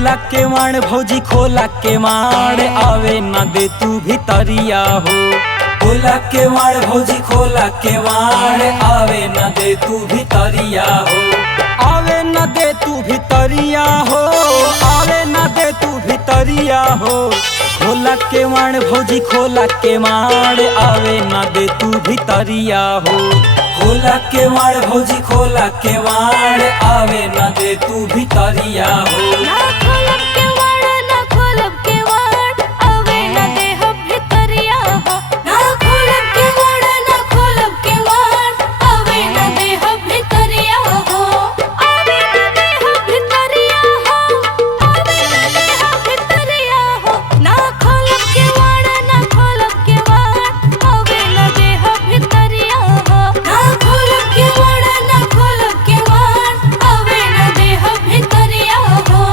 खोला के माण भौजी खोला के माण आवे न दे तू भितरिया हो। खोला के माण भौजी खोला के माण आवे न दे तू भितरिया हो। आवे न दे तू भितरिया हो, आवे न दे तू भितरिया हो। खोला के माण भौजी खोला के माण आवे न दे तू भितरिया हो। खोला के माण भौजी खोला के माण आवे न दे तू भितरिया हो। ना खोलब के वाड़ ना खोलब के वाड़ आवे न दे हम भितरिया हो। ना खोलब के वाड़ ना खोलब के वाड़ आवे न दे हम भितरिया हो। आवे न दे हम भितरिया हो, आवे न दे हम भितरिया हो। ना खोलब के वाड़ ना खोलब के वाड़ आवे न दे हम भितरिया हो। ना खोलब के वाड़ ना खोलब के वाड़ आवे न दे हम भितरिया हो।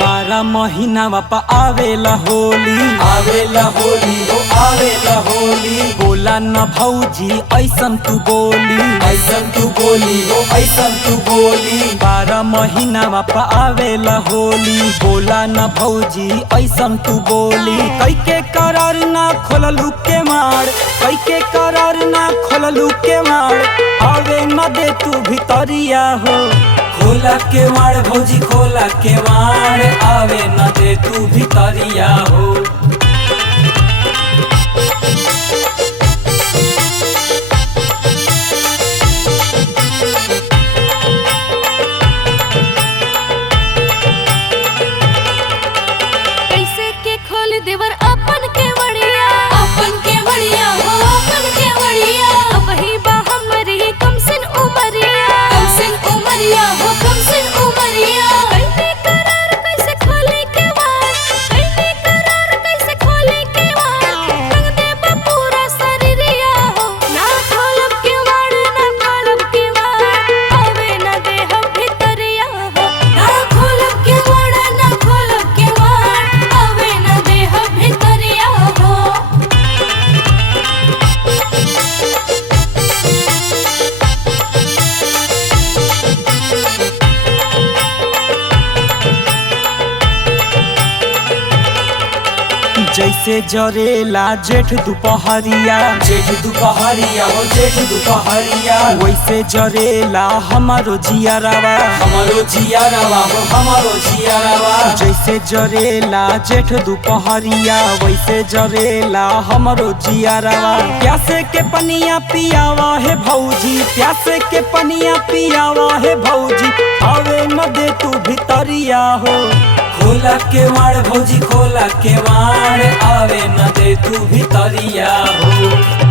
बारह महीना बापा आवेला होली, आवेला होली हो आवेला होली। बोला न भौजी ऐसन तू बोली, ऐसन तू बोली हो ऐसन तू बोली। बारह महीना बापा आवेला होली, बोला न भौजी ऐसन तू बोली। कैके करार ना खोललू के मार, कैके करार ना खोललू के मार आवे न दे तू भितरिया हो। खोला के माण भौजी खोला के माण आवे न दे तू भितरिया हो। कैसे के खोल देवर अपन के वड़िया, अपन के वड़िया हो अपन के वड़िया। अब ही बा हमरी कमसिन उमरिया, कमसिन उमरिया हो कमसिन उमरिया। कैसे करार कैसे खोले के वार, कैसे करार कैसे खोले के वार। रंग दे बा पूरा शरीरिया हो। ना खोलब के वार ना खोलब के वार आवे न दे हम भितरिया हो। ना खोलब के वार ना खोलब के वार आवे न दे हम भितरिया हो। जैसे जरेला जेठ दुपहरिया, जेठ दुपहरिया हो जेठ दुपहरिया। वैसे जरेला हमारो जियारावा, हमारो जियारावा हो हमारो जियारावा। जैसे जरेला जेठ दुपहरिया वैसे जरेला हमारो जियारावा। प्यासे के पनिया पियावा है भौजी, प्यासे के पनिया पियावा है भौजी आवे न दे तू भितरिया हो। खोला के माण भौजी खोला के माण आवे न दे तू भितरिया हो।